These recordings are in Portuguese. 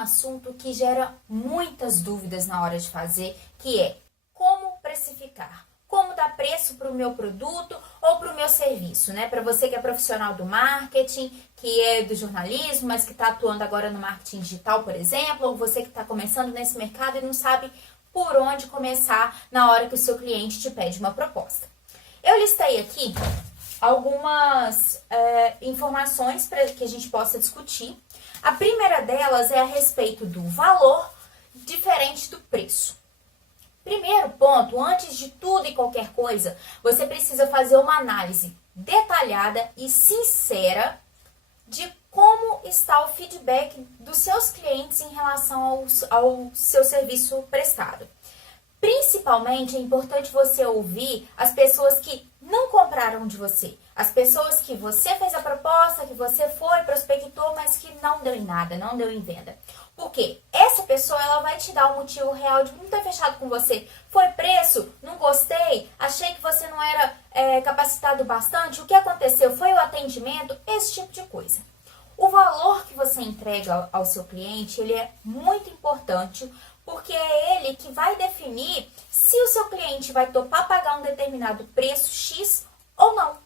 assunto que gera muitas dúvidas na hora de fazer, que é como precificar. Como dar preço para o meu produto ou para o meu serviço, né? Para você que é profissional do marketing, que é do jornalismo, mas que está atuando agora no marketing digital, por exemplo, ou você que está começando nesse mercado e não sabe por onde começar na hora que o seu cliente te pede uma proposta. Eu listei aqui algumas informações para que a gente possa discutir. A primeira delas é a respeito do valor diferente do preço. Primeiro ponto, antes de tudo e qualquer coisa, você precisa fazer uma análise detalhada e sincera de como está o feedback dos seus clientes em relação ao seu serviço prestado. Principalmente é importante você ouvir as pessoas que não compraram de você, as pessoas que você fez a proposta, que você foi, prospectou, mas que não deu em nada, não deu em venda. Porque essa pessoa ela vai te dar o motivo real de não ter fechado com você. Foi preço? Não gostei? Achei que você não era capacitado bastante? O que aconteceu? Foi o atendimento? Esse tipo de coisa. O valor que você entrega ao seu cliente, ele é muito importante, porque é ele que vai definir se o seu cliente vai topar pagar um determinado preço X ou não.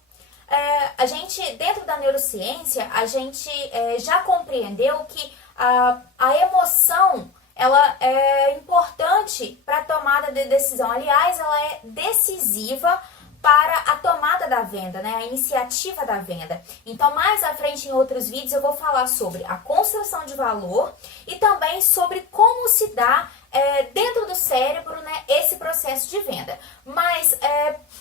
A gente, dentro da neurociência, a gente já compreendeu que a emoção ela é importante para a tomada de decisão. Aliás, ela é decisiva para a tomada da venda, né? A iniciativa da venda. Então, mais à frente em outros vídeos eu vou falar sobre a construção de valor e também sobre como se dá dentro do cérebro, né, esse processo de venda. Mas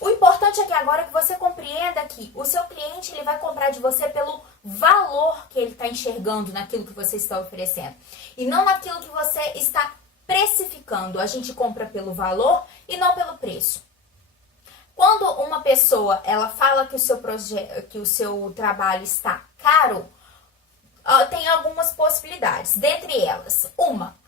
o importante aqui agora é que você compreenda que o seu cliente ele vai comprar de você pelo valor que ele está enxergando naquilo que você está oferecendo e não naquilo que você está precificando. A gente compra pelo valor e não pelo preço. Quando uma pessoa ela fala que o seu trabalho está caro, tem algumas possibilidades. Dentre elas,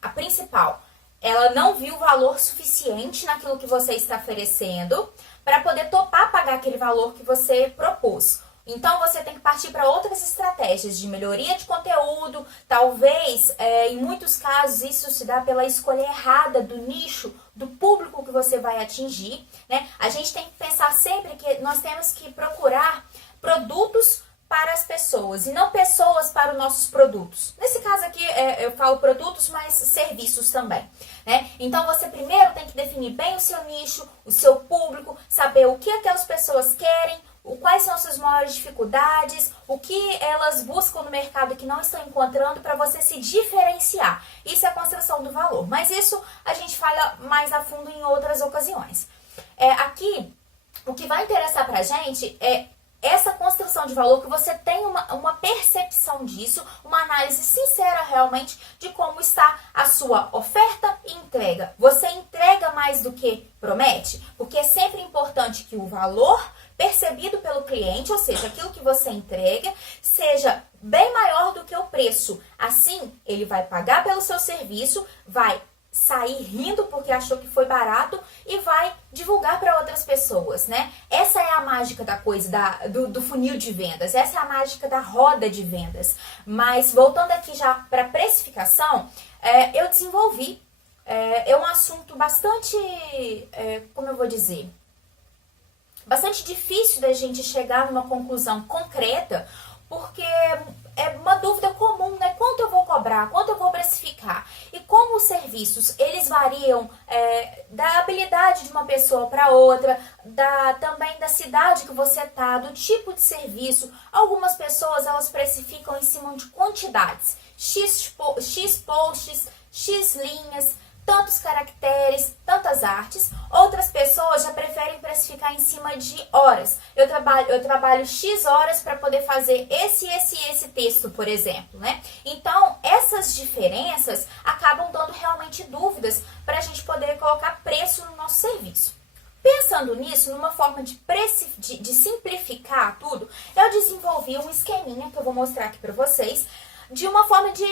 a principal, ela não viu valor suficiente naquilo que você está oferecendo para poder topar pagar aquele valor que você propôs. Então, você tem que partir para outras estratégias de melhoria de conteúdo. Talvez, em muitos casos, isso se dá pela escolha errada do nicho, do público que você vai atingir, né? A gente tem que pensar sempre que nós temos que procurar produtos para as pessoas e não pessoas para os nossos produtos. Nesse caso aqui, eu falo produtos, mas serviços também, né? Então, você primeiro tem que definir bem o seu nicho, o seu público, saber o que aquelas pessoas querem, quais são as suas maiores dificuldades, o que elas buscam no mercado que não estão encontrando para você se diferenciar. Isso é a construção do valor, mas isso a gente fala mais a fundo em outras ocasiões. Aqui, o que vai interessar para a gente é essa construção de valor, que você tem uma percepção disso, uma análise sincera realmente de como está a sua oferta e entrega. Você entrega mais do que promete? Porque é sempre importante que o valor percebido pelo cliente, ou seja, aquilo que você entrega, seja bem maior do que o preço. Assim, ele vai pagar pelo seu serviço, vai sair rindo porque achou que foi barato e vai divulgar para outras pessoas, né? Essa é a mágica da coisa, do funil de vendas, essa é a mágica da roda de vendas. Mas voltando aqui já para precificação, eu desenvolvi, um assunto bastante, como eu vou dizer, bastante difícil da gente chegar numa conclusão concreta, porque é uma dúvida comum, né? Quanto eu vou cobrar? Quanto eu vou precificar? E como os serviços, eles variam da habilidade de uma pessoa para outra, também da cidade que você está, do tipo de serviço. Algumas pessoas, elas precificam em cima de quantidades. X posts, X linhas, tantos caracteres, tantas artes. Outras pessoas já preferem precificar em cima de horas. Eu trabalho X horas para poder fazer esse texto, por exemplo, né? Então, essas diferenças acabam dando realmente dúvidas para a gente poder colocar preço no nosso serviço. Pensando nisso, numa forma de simplificar tudo, eu desenvolvi um esqueminha que eu vou mostrar aqui para vocês, de uma forma de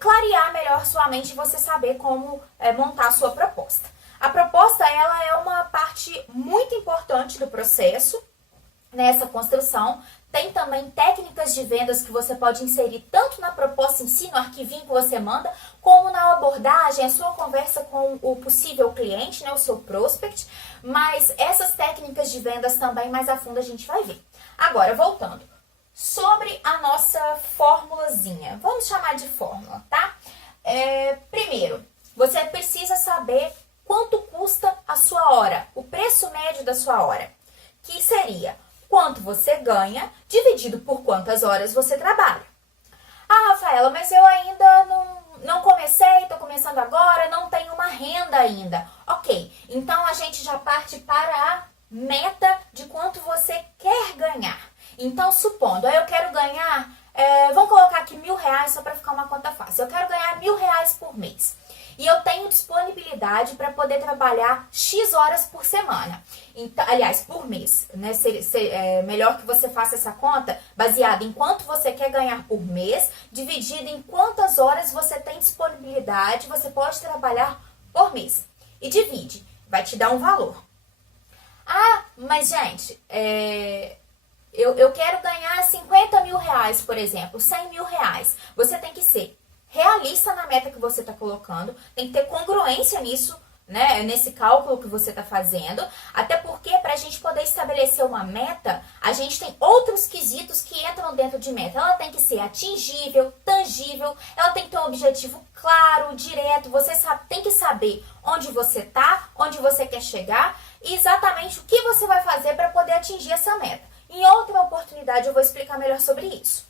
clarear melhor sua mente e você saber como montar a sua proposta. A proposta, ela é uma parte muito importante do processo, nessa construção, Tem também técnicas de vendas que você pode inserir tanto na proposta em si, no arquivinho que você manda, como na abordagem, a sua conversa com o possível cliente, né, o seu prospect. Mas essas técnicas de vendas também mais a fundo a gente vai ver. Agora, voltando. Sobre a nossa formulazinha. Vamos chamar de fórmula, tá? Primeiro, você precisa saber quanto custa a sua hora, o preço médio da sua hora, que seria quanto você ganha dividido por quantas horas você trabalha. Ah, Rafaela, mas eu ainda não comecei, estou começando agora, não tenho uma renda ainda. Ok, então a gente já parte para a meta de quanto você quer ganhar. Então, supondo, eu quero ganhar, vamos colocar aqui R$1.000 só para ficar uma conta fácil. Eu quero ganhar R$1.000 por mês. E eu tenho disponibilidade para poder trabalhar X horas por semana. Então, aliás, por mês. Né? É melhor que você faça essa conta baseada em quanto você quer ganhar por mês, dividido em quantas horas você tem disponibilidade, você pode trabalhar por mês. E divide, vai te dar um valor. Ah, mas gente, eu quero ganhar R$50.000, por exemplo, R$100.000. Você tem que ser realista na meta que você está colocando, tem que ter congruência nisso, né, nesse cálculo que você está fazendo, até porque para a gente poder estabelecer uma meta, a gente tem outros quesitos que entram dentro de meta. Ela tem que ser atingível, tangível, ela tem que ter um objetivo claro, direto, você tem que saber onde você está, onde você quer chegar e exatamente o que você vai fazer para poder atingir essa meta. Em outra oportunidade eu vou explicar melhor sobre isso.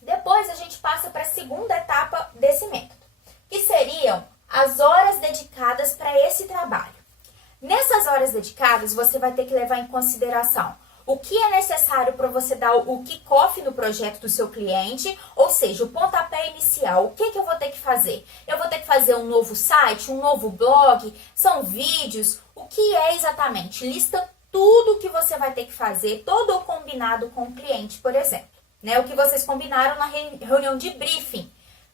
Depois a gente passa para a segunda etapa desse método, que seriam as horas dedicadas para esse trabalho. Nessas horas dedicadas, você vai ter que levar em consideração o que é necessário para você dar o kick-off no projeto do seu cliente, ou seja, o pontapé inicial. O que eu vou ter que fazer? Eu vou ter que fazer um novo site, um novo blog, são vídeos, o que é exatamente? Lista tudo que você vai ter que fazer, todo o combinado com o cliente, por exemplo. Né, o que vocês combinaram na reunião de briefing.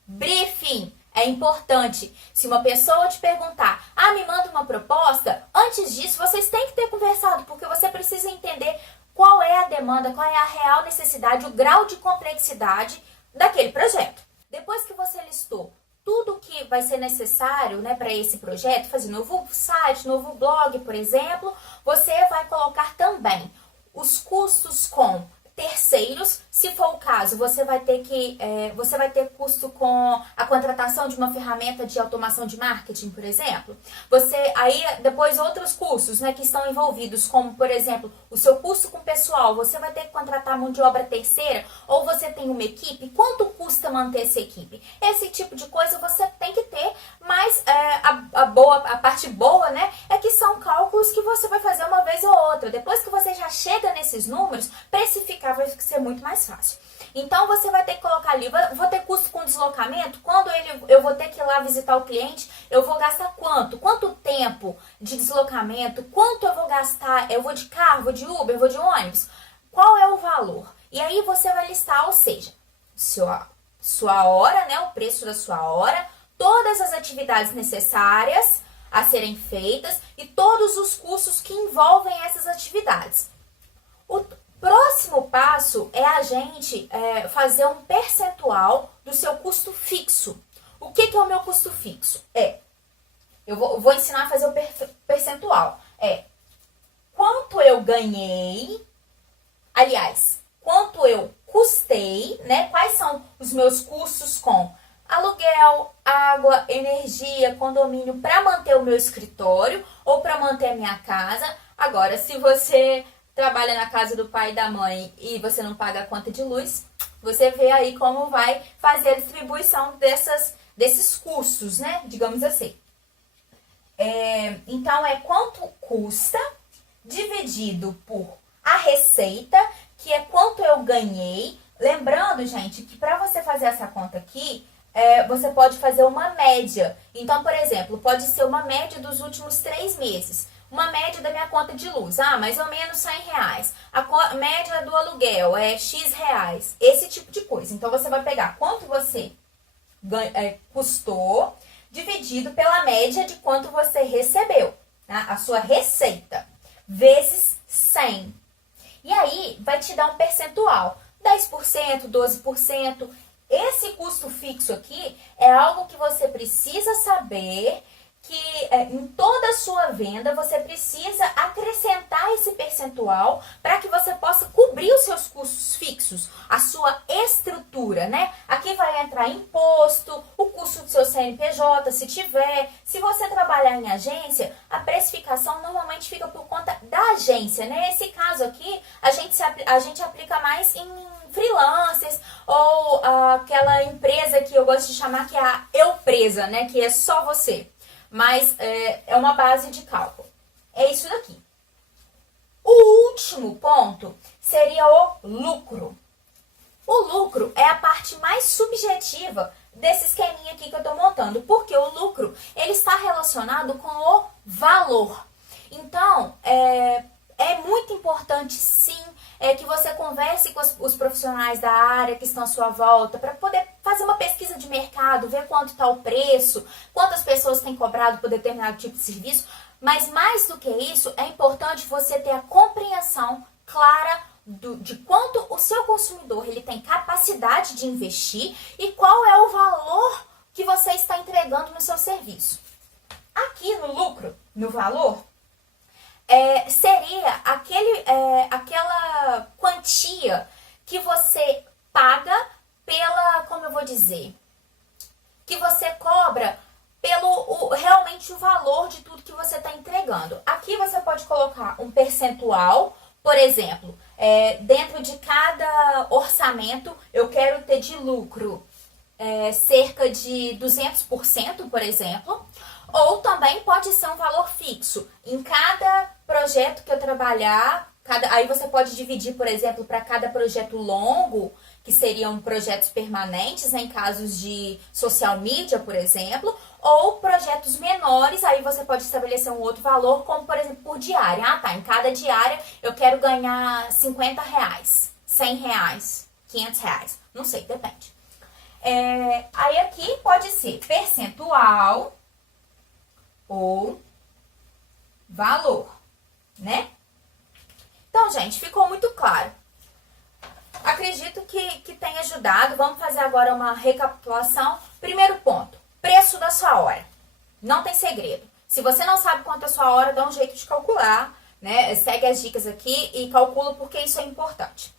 Briefing é importante. Se uma pessoa te perguntar, me manda uma proposta, antes disso vocês têm que ter conversado, porque você precisa entender qual é a demanda, qual é a real necessidade, o grau de complexidade daquele projeto. Depois que você listou tudo que vai ser necessário, né, para esse projeto, fazer novo site, novo blog, por exemplo, você vai colocar também os custos com terceiros. Se for o caso, você vai ter custo com a contratação de uma ferramenta de automação de marketing, por exemplo. Aí depois outros custos, né, que estão envolvidos, como por exemplo, o seu custo com pessoal, você vai ter que contratar mão de obra terceira, ou você tem uma equipe, quanto custa manter essa equipe? Esse tipo de coisa você tem que ter, mas a parte boa, né, é que são cálculos que você vai fazer uma vez ou outra. Depois que você já chega nesses números, precificar vai ser muito mais fácil. Então, você vai ter que colocar ali, vou ter custo com deslocamento, quando eu vou ter que ir lá visitar o cliente, eu vou gastar quanto? Quanto tempo de deslocamento? Quanto eu vou gastar? Eu vou de carro, vou de Uber, vou de ônibus? Qual é o valor? E aí você vai listar, ou seja, sua hora, né, o preço da sua hora, todas as atividades necessárias a serem feitas e todos os custos que envolvem essas atividades. O próximo passo é a gente fazer um percentual do seu custo fixo. O que é o meu custo fixo? Eu vou ensinar a fazer o percentual. Quanto eu ganhei, aliás, quanto eu custei, né? Quais são os meus custos com aluguel, água, energia, condomínio para manter o meu escritório ou para manter a minha casa. Agora, se você trabalha na casa do pai e da mãe e você não paga a conta de luz, você vê aí como vai fazer a distribuição desses custos, né? Digamos assim. Então, quanto custa dividido por a receita, que é quanto eu ganhei. Lembrando, gente, que para você fazer essa conta aqui, você pode fazer uma média. Então, por exemplo, pode ser uma média dos últimos 3 meses. Uma média da minha conta de luz, mais ou menos R$100. A média do aluguel é X reais. Esse tipo de coisa. Então, você vai pegar quanto você custou, dividido pela média de quanto você recebeu. Tá? A sua receita, vezes 100. E aí, vai te dar um percentual, 10%, 12%. Esse custo fixo aqui é algo que você precisa saber que em toda a sua venda você precisa acrescentar esse percentual para que você possa cobrir os seus custos fixos, a sua estrutura, né? Aqui vai entrar imposto, o custo do seu CNPJ, se tiver. Se você trabalhar em agência, a precificação normalmente fica por conta da agência, né? Nesse caso aqui, a gente aplica mais em freelancers ou aquela empresa que eu gosto de chamar que é a Eupresa, né? Que é só você. Mas é uma base de cálculo. É isso daqui. O último ponto seria o lucro. O lucro é a parte mais subjetiva desse esqueminha aqui que eu estou montando, porque o lucro ele está relacionado com o valor. Então, é muito importante sim que você converse com os profissionais da área que estão à sua volta para poder fazer uma pesquisa de mercado, ver quanto está o preço, quantas pessoas têm cobrado por determinado tipo de serviço. Mas mais do que isso, é importante você ter a compreensão clara de quanto o seu consumidor ele tem capacidade de investir e qual é o valor que você está entregando no seu serviço. Aqui no lucro, no valor, seria aquela quantia que você paga pela, como eu vou dizer, que você cobra pelo realmente o valor de tudo que você está entregando. Aqui você pode colocar um percentual, por exemplo, dentro de cada orçamento eu quero ter de lucro cerca de 200%, por exemplo. Ou também pode ser um valor fixo. Em cada projeto que eu trabalhar, aí você pode dividir, por exemplo, para cada projeto longo, que seriam projetos permanentes, né, em casos de social media, por exemplo, ou projetos menores, aí você pode estabelecer um outro valor, como por exemplo por diária. Ah, tá, em cada diária eu quero ganhar R$50, R$100, R$500, não sei, depende. Aí aqui pode ser percentual ou valor, né? Então, gente, ficou muito claro. Acredito que tenha ajudado. Vamos fazer agora uma recapitulação. Primeiro ponto, preço da sua hora. Não tem segredo. Se você não sabe quanto é a sua hora, dá um jeito de calcular, né? Segue as dicas aqui e calcula porque isso é importante.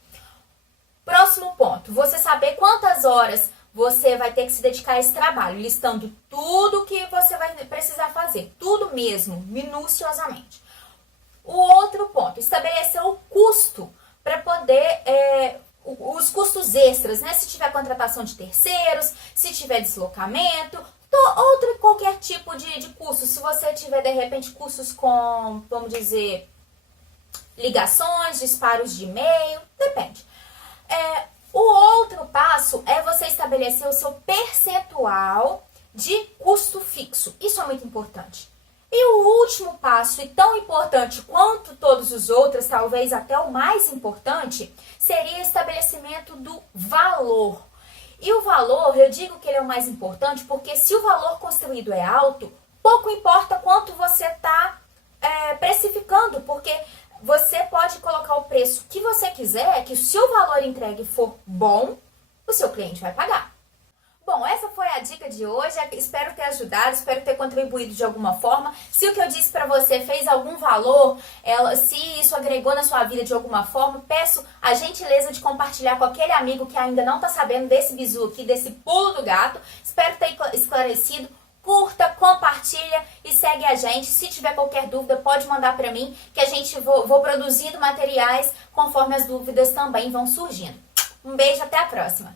Próximo ponto, você saber quantas horas você vai ter que se dedicar a esse trabalho, listando tudo que você vai precisar fazer, tudo mesmo, minuciosamente. O outro ponto, estabelecer o custo para poder, os custos extras, né? Se tiver contratação de terceiros, se tiver deslocamento, qualquer tipo de custo. Se você tiver, de repente, custos com, vamos dizer, ligações, disparos de e-mail, depende. O outro passo é você estabelecer o seu percentual de custo fixo. Isso é muito importante. E o último passo, e tão importante quanto todos os outros, talvez até o mais importante, seria o estabelecimento do valor. E o valor, eu digo que ele é o mais importante porque se o valor construído é alto, pouco importa quanto você está precificando, porque você pode colocar o preço que você quiser, que se o valor entregue for bom, o seu cliente vai pagar. Bom, essa foi a dica de hoje, espero ter ajudado, espero ter contribuído de alguma forma. Se o que eu disse pra você fez algum valor, se isso agregou na sua vida de alguma forma, peço a gentileza de compartilhar com aquele amigo que ainda não tá sabendo desse bizu aqui, desse pulo do gato. Espero ter esclarecido. Curta, compartilha e segue a gente. Se tiver qualquer dúvida, pode mandar pra mim, que a gente vou produzindo materiais conforme as dúvidas também vão surgindo. Um beijo, até a próxima!